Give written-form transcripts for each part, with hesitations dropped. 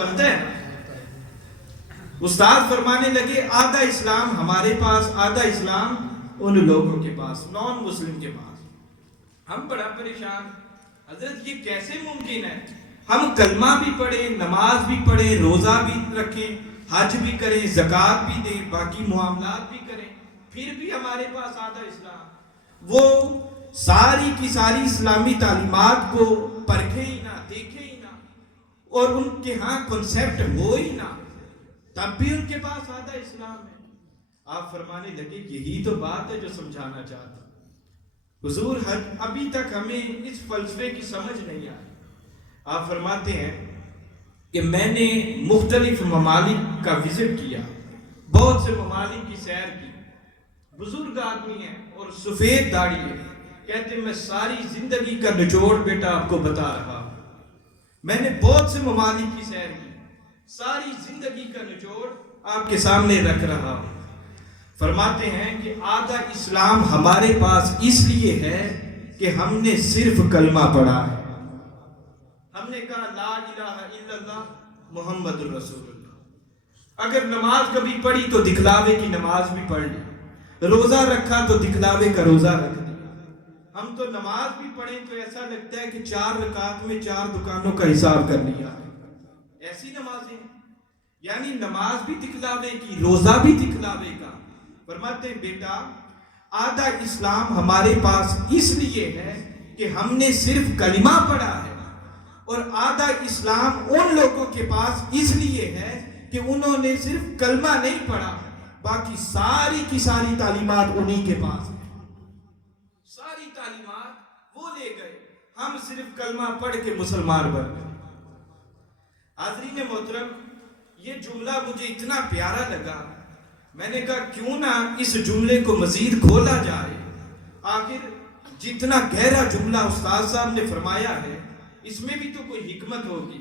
بنتا ہے نا. استاد فرمانے لگے آدھا اسلام ہمارے پاس، آدھا اسلام ان لوگوں کے پاس، نان مسلم کے پاس. ہم بڑا پریشان، حضرت یہ کیسے ممکن ہے؟ ہم کلمہ بھی پڑھیں، نماز بھی پڑھیں، روزہ بھی رکھیں، حج بھی کریں، زکوٰۃ بھی دیں، باقی معاملات بھی کریں، پھر بھی ہمارے پاس آدھا اسلام. وہ ساری کی ساری اسلامی تعلیمات کو پرکھے ہی نہ، دیکھے ہی نہ، اور ان کے ہاں کنسیپٹ ہو ہی نہ، تب بھی ان کے پاس آدھا اسلام ہے. آپ فرمانے لگے یہی تو بات ہے جو سمجھانا چاہتا حضور. ابھی تک ہمیں اس فلسفے کی سمجھ نہیں آئی. آپ فرماتے ہیں کہ میں نے مختلف ممالک کا وزٹ کیا، بہت سے ممالک کی سیر کی. بزرگ آدمی ہیں اور سفید داڑھی ہے، کہتے ہیں میں ساری زندگی کا نچوڑ بیٹا آپ کو بتا رہا ہوں. میں نے بہت سے ممالک کی سیر کی، ساری زندگی کا نچوڑ آپ کے سامنے رکھ رہا ہوں. فرماتے ہیں کہ آدھا اسلام ہمارے پاس اس لیے ہے کہ ہم نے صرف کلمہ پڑھا ہے. ہم نے کہا لا الہ الا اللہ محمد الرسول اللہ. اگر نماز کبھی پڑھی تو دکھلاوے کی نماز بھی پڑھ لی، روزہ رکھا تو دکھلاوے کا روزہ رکھ دیا. ہم تو نماز بھی پڑھیں تو ایسا لگتا ہے کہ 4 رکعت میں 4 دکانوں کا حساب کر لیا. ایسی نمازیں، یعنی نماز بھی دکھلاوے کی، روزہ بھی دکھلاوے کا. فرماتے ہیں بیٹا آدھا اسلام ہمارے پاس اس لیے ہے کہ ہم نے صرف کلمہ پڑھا ہے، اور آدھا اسلام ان لوگوں کے پاس اس لیے ہے کہ انہوں نے صرف کلمہ نہیں پڑھا، باقی ساری کی ساری تعلیمات انہی کے پاس ہیں. ساری تعلیمات وہ لے گئے، ہم صرف کلمہ پڑھ کے مسلمان بن گئے. حاضرین محترم، یہ جملہ مجھے اتنا پیارا لگا، میں نے کہا کیوں نہ اس جملے کو مزید کھولا جائے. آخر جتنا گہرا جملہ استاد صاحب نے فرمایا ہے اس میں بھی تو کوئی حکمت ہوگی.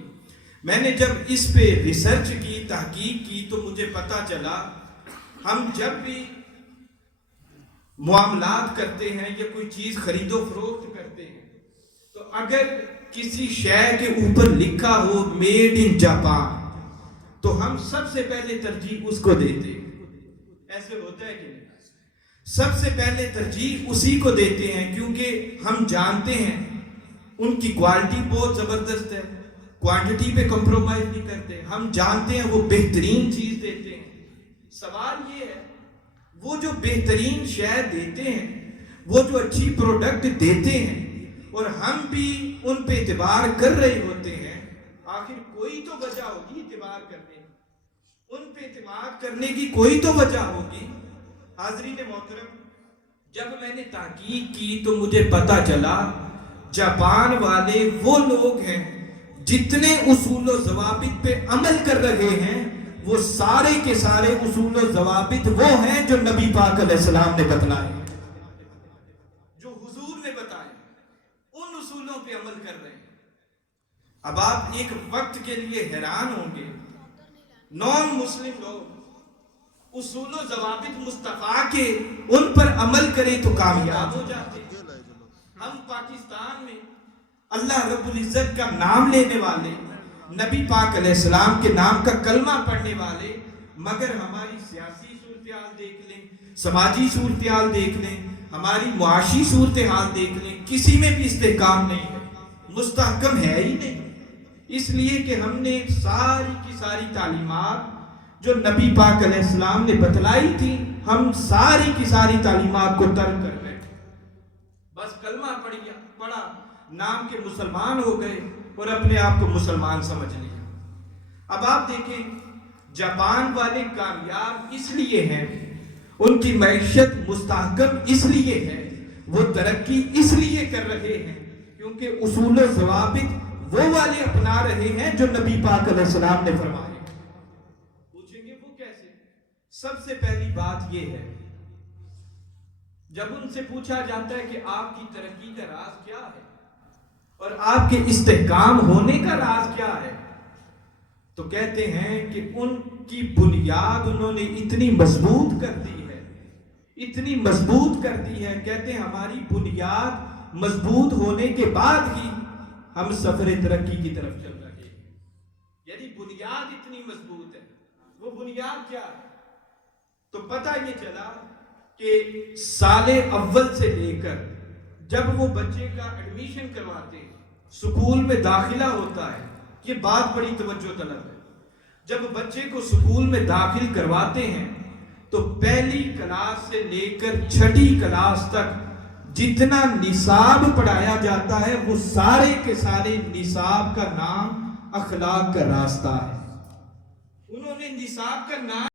میں نے جب اس پہ ریسرچ کی، تحقیق کی، تو مجھے پتا چلا ہم جب بھی معاملات کرتے ہیں یا کوئی چیز خرید و فروخت کرتے ہیں تو اگر کسی شے کے اوپر لکھا ہو میڈ ان جاپان تو ہم سب سے پہلے ترجیح اس کو دیتے ہیں. ایسے ہوتا ہے کہ نہیں؟ سب سے پہلے ترجیح اسی کو دیتے ہیں کیونکہ ہم جانتے ہیں ان کی کوالٹی بہت زبردست ہے، کوانٹٹی پہ کمپرومائز نہیں کرتے. ہم جانتے ہیں وہ بہترین چیز دیتے ہیں. سوال یہ ہے وہ جو بہترین شے دیتے ہیں، وہ جو اچھی پروڈکٹ دیتے ہیں، اور ہم بھی ان پہ اعتبار کر رہے ہوتے ہیں، آخر کوئی تو وجہ ہوگی اعتبار کرنے کی، ان پہ اعتماد کرنے کی کوئی تو وجہ ہوگی. حاضرین محترم، جب میں نے تحقیق کی تو مجھے پتا چلا جاپان والے وہ لوگ ہیں جتنے اصول و ضوابط پہ عمل کر رہے ہیں، وہ سارے کے سارے اصول و ضوابط وہ ہیں جو نبی پاک علیہ السلام نے بتلائے، جو حضور نے بتائے، ان اصولوں پہ عمل کر رہے ہیں. اب آپ ایک وقت کے لیے حیران ہوں گے، نان مسلم لوگ اصول و ضوابط مصطفیٰ کے ان پر عمل کریں تو کامیاب ہو جاتے ہیں. ہم پاکستان میں اللہ رب العزت کا نام لینے والے، نبی پاک علیہ السلام کے نام کا کلمہ پڑھنے والے، مگر ہماری سیاسی صورتحال دیکھ لیں، سماجی صورتحال دیکھ لیں، ہماری معاشی صورتحال دیکھ لیں، کسی میں بھی استحکام نہیں ہے، مستحکم ہے ہی نہیں. اس لیے کہ ہم نے ساری کی ساری تعلیمات جو نبی پاک علیہ السلام نے بتلائی تھی، ہم ساری کی ساری تعلیمات کو ترک کر گئے. بس کلمہ پڑھا، نام کے مسلمان ہو گئے اور اپنے آپ کو مسلمان سمجھ لیا. اب آپ دیکھیں جاپان والے کامیاب اس لیے ہیں، ان کی معیشت مستحکم اس لیے ہے، وہ ترقی اس لیے کر رہے ہیں کیونکہ اصول و ضوابط وہ والے اپنا رہے ہیں جو نبی پاک علیہ السلام نے فرمائے. پوچھیں گے وہ کیسے؟ سب سے پہلی بات یہ ہے، جب ان سے پوچھا جاتا ہے کہ آپ کی ترقی کا راز کیا ہے اور آپ کے استحکام ہونے کا راز کیا ہے، تو کہتے ہیں کہ ان کی بنیاد انہوں نے اتنی مضبوط کر دی ہے، اتنی مضبوط کر دی ہے. کہتے ہیں ہماری بنیاد مضبوط ہونے کے بعد ہی ہم سفر ترقی کی طرف چل رہے ہیں. یعنی بنیاد بنیاد اتنی مضبوط ہے. وہ بنیاد کیا ہے؟ تو پتہ یہ چلا کہ سال اول سے لے کر جب وہ بچے کا ایڈمیشن کرواتے ہیں، سکول میں داخلہ ہوتا ہے، یہ بات بڑی توجہ طلب ہے. جب بچے کو سکول میں داخل کرواتے ہیں تو پہلی کلاس سے لے کر چھٹی کلاس تک جتنا نصاب پڑھایا جاتا ہے وہ سارے کے سارے نصاب کا نام اخلاق کا راستہ ہے. انہوں نے نصاب کا نام